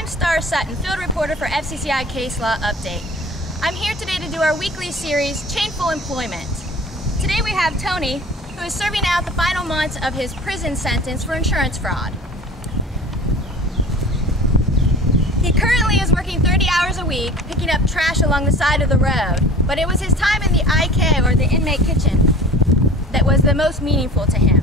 I'm Star Sutton, field reporter for FCCI Case Law Update. I'm here today to do our weekly series, Chainful Employment. Today we have Tony, who is serving out the final months of his prison sentence for insurance fraud. He currently is working 30 hours a week, picking up trash along the side of the road, but it was his time in the IK, or the inmate kitchen, that was the most meaningful to him.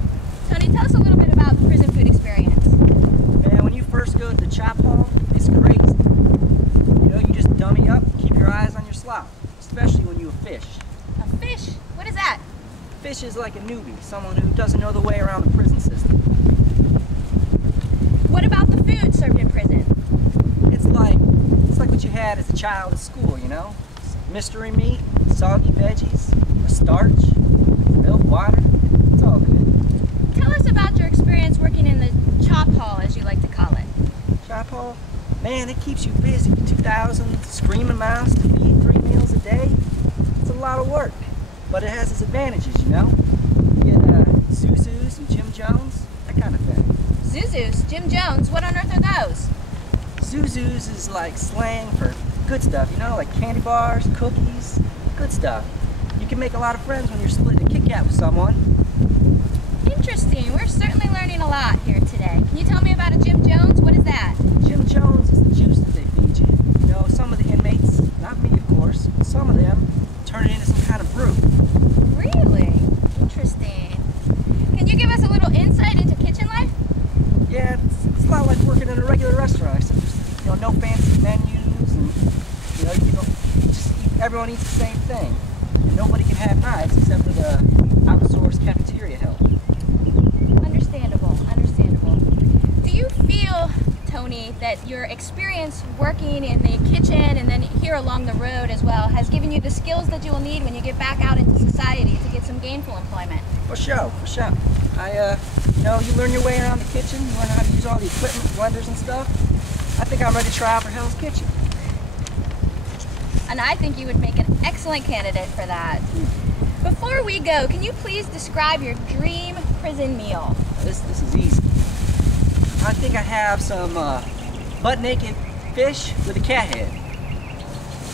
Tony, tell us a little bit about the prison food experience. Man, when you first go to the chop hall, it's crazy. You know, you just dummy up, keep your eyes on your slop, especially when you fish. A fish? What is that? Fish is like a newbie, someone who doesn't know the way around the prison system. What about the food served in prison? It's like what you had as a child at school, you know? Mystery meat, soggy veggies, a starch, milk, water, it's all good. Tell us about your experience working in the chop hall, as you like to call it. Chop hall? Man, it keeps you busy. 2,000 screaming mouths to feed 3 meals a day. It's a lot of work, but it has its advantages, you know? You get Zuzus and Jim Jones, that kind of thing. Zuzus? Jim Jones? What on earth are those? Zuzus is like slang for good stuff, you know, like candy bars, cookies, good stuff. You can make a lot of friends when you're splitting a Kit Kat with someone. Interesting. We're certainly learning a lot here today. Can you tell me about a Jim Jones? What is that? Jim Jones is the juice that they feed you. You know, some of the inmates, not me of course, but some of them turn it into some kind of brew. Really? Interesting. Can you give us a little insight into kitchen life? Yeah, it's a lot like working in a regular restaurant, except there's, you know, no fancy menus, and you know, everyone eats the same thing. And nobody can have knives except for the outsourced cafeteria help. Understandable, understandable. Do you feel, Tony, that your experience working in the kitchen and then here along the road as well has given you the skills that you will need when you get back out into society to get some gainful employment? For sure, for sure. You know, you learn your way around the kitchen, you learn how to use all the equipment, blenders and stuff. I think I'm ready to try out for Hell's Kitchen. And I think you would make an excellent candidate for that. Before we go, can you please describe your dream prison meal? This is easy. I think I have some butt-naked fish with a cat head.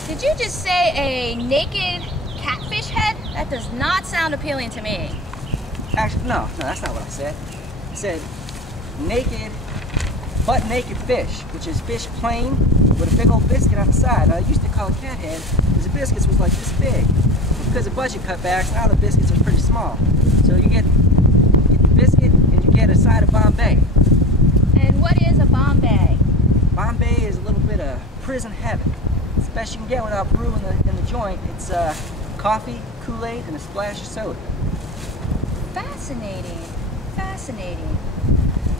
Did you just say a naked catfish head? That does not sound appealing to me. Actually, no, that's not what I said. I said naked, butt-naked fish, which is fish plain with a big old biscuit on the side. Now, I used to call it cat head because the biscuits was like this big. Because of budget cutbacks, now the biscuits are pretty small. So you get the biscuit and you get a side of Bombay. And what is a Bombay? Bombay is a little bit of prison heaven. It's the best you can get without brew in the joint. It's coffee, Kool-Aid, and a splash of soda. Fascinating, fascinating.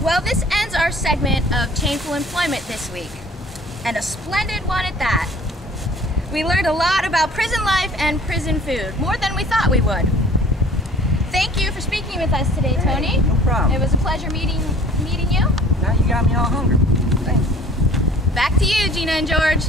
Well, this ends our segment of Chainful Employment this week, and a splendid one at that. We learned a lot about prison life and prison food, more than we thought we would. Thank you for speaking with us today, Tony. Hey, no problem. It was a pleasure meeting you. Now you got me all hungry. Thanks. Back to you, Gina and George.